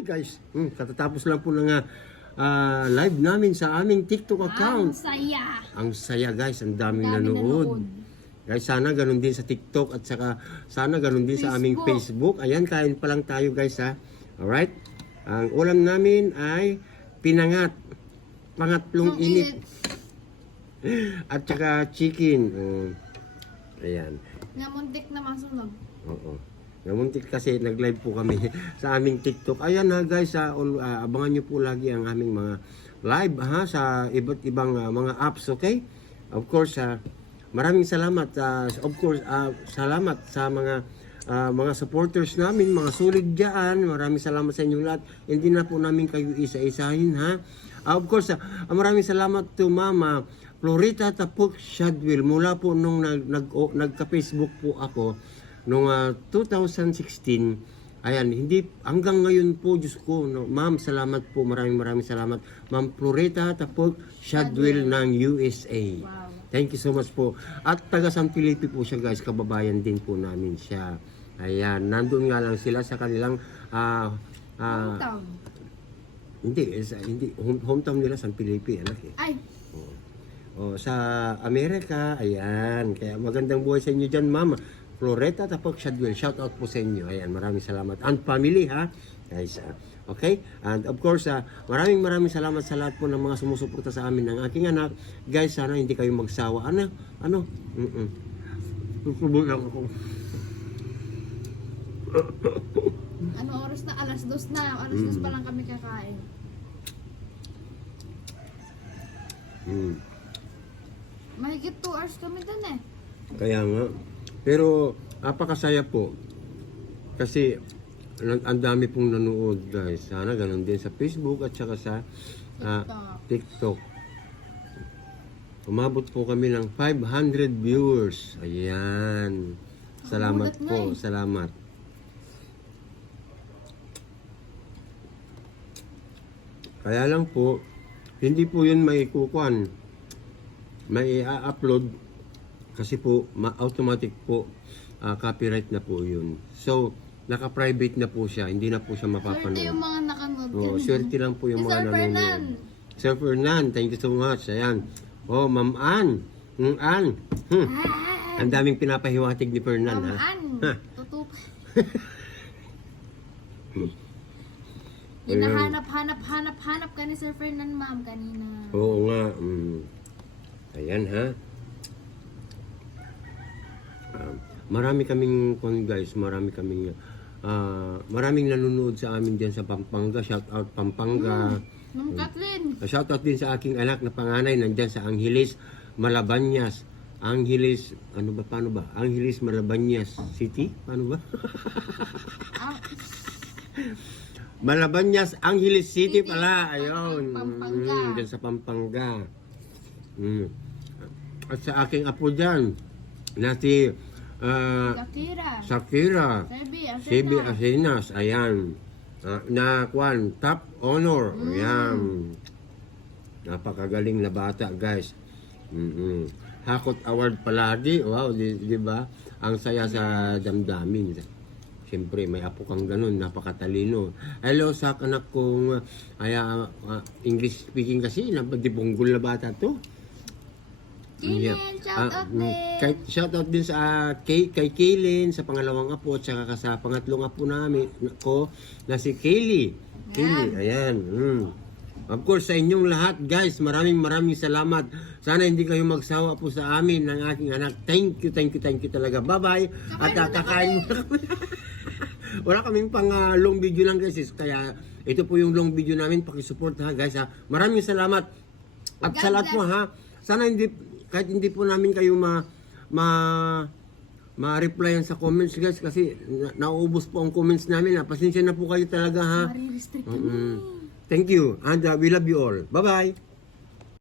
Ay guys, katatapos lang po ng live namin sa aming TikTok account. Ang saya. Ang saya guys, ang daming nanood. Guys, sana ganun din sa TikTok at saka sana ganun din sa aming Facebook. Ayan, kain pa lang tayo guys ha. Alright? Ang ulam namin ay pinangat. Pangatlong init. At saka chicken. Ayan. Namuntik na masunog. Oo. Namuntik kasi nag-live po kami sa aming TikTok. Ayan ha guys, abangan nyo po lagi ang aming mga live ha sa iba't ibang mga apps, okay? Of course, maraming salamat. Of course, salamat sa mga supporters namin, mga solid dyan. Maraming salamat sa inyong lahat. Hindi na po namin kayo isa-isahin ha. Of course, maraming salamat to Mama Florita Tapuk Shadwell. Mula po nung nagka-Facebook po ako noong 2016. Ayan, hindi hanggang ngayon po, Diyos ko, no, Ma'am, salamat po. Maraming salamat. Ma'am Florita Tapuk Shadwell ng USA. Wow. Thank you so much po. At taga San Felipe po siya guys, kababayan din po namin siya. Ayan, nandun nga lang sila sa kanilang Hometown. Hindi, hometown nila San Felipe, anak eh. Ay, Sa Amerika, ayan. Kaya magandang buhay sa inyo dyan, Ma'am Floreta Tapok Shadwell. Shout out po sa inyo. Ayan, maraming salamat. And family, ha? Guys, okay? And of course, maraming salamat sa lahat po ng mga sumusuporta sa amin ng aking anak. Guys, sana hindi kayo magsawa. Ano? Susubukan ako. ano oras na? Alas 2 na. Alas 2 pa lang kami kakain. Mahigit 2 hours kami dun eh. Kaya nga. Pero, apakasaya po. Kasi, ang dami pong nanood, guys. Sana ganun din sa Facebook at saka sa TikTok. Umabot po kami ng 500 viewers. Ayan. Salamat po. Salamat. Kaya lang po, hindi po yun may kukuan. May i-upload kasi po automatic po copyright na po yun. So, naka-private na po siya. Hindi na po siya mapapanood. Swerte yung mga nakanood. Swerte lang po yung mga Sir Fernan. Sir Fernan, thank you so much. Ayan. Ma'am Ann. Ann. Ang daming pinapahiwatig ni Fernan. Ma'am Ann. Tutup. Hinahanap ka ni Sir Fernan, ma'am, kanina. Oo nga. Ayan ha. Marami kaming guys, maraming nanonood sa amin diyan sa Pampanga. Shout out Pampanga. Ma'am Kathleen. Shout out din sa aking anak na panganay nandiyan sa Angeles, Malabanyas. Angeles, paano ba? Angeles, Malabanyas City? Paano ba? Malabanyas, Angeles City pala. Ayun. Pampanga. Diyan sa Pampanga. At sa aking apo dyan, na si Shakira. Sebi Asenas. Ayan. Top honor. Ayan. Napakagaling na bata, guys. Hakot Award palagi. Wow, di ba? Ang saya sa damdamin. Siyempre, may apo kang ganun, napakatalino. Hello sa anak kong English speaking kasi, napagdipunggol na bata to. Kaylin, shout out din. Shout out din sa kay Kaylin, sa pangalawang apo, at saka sa pangatlong apo namin ko, na si Kaylee. Ayan. Of course, sa inyong lahat, guys, maraming salamat. Sana hindi kayo magsawa po sa amin ng aking anak. Thank you talaga. Bye-bye. At kakain muna kami. Wala kaming pang long video lang, guys. Kaya ito po yung long video namin. Pakisupport ha, guys. Maraming salamat. At sa lahat mo ha. Sana kahit hindi po namin kayo ma-replyan sa comments, guys, kasi nauubos po ang comments namin. Pasensya na po kayo talaga ha. Marirestrict kami. Thank you, and we love you all. Bye-bye!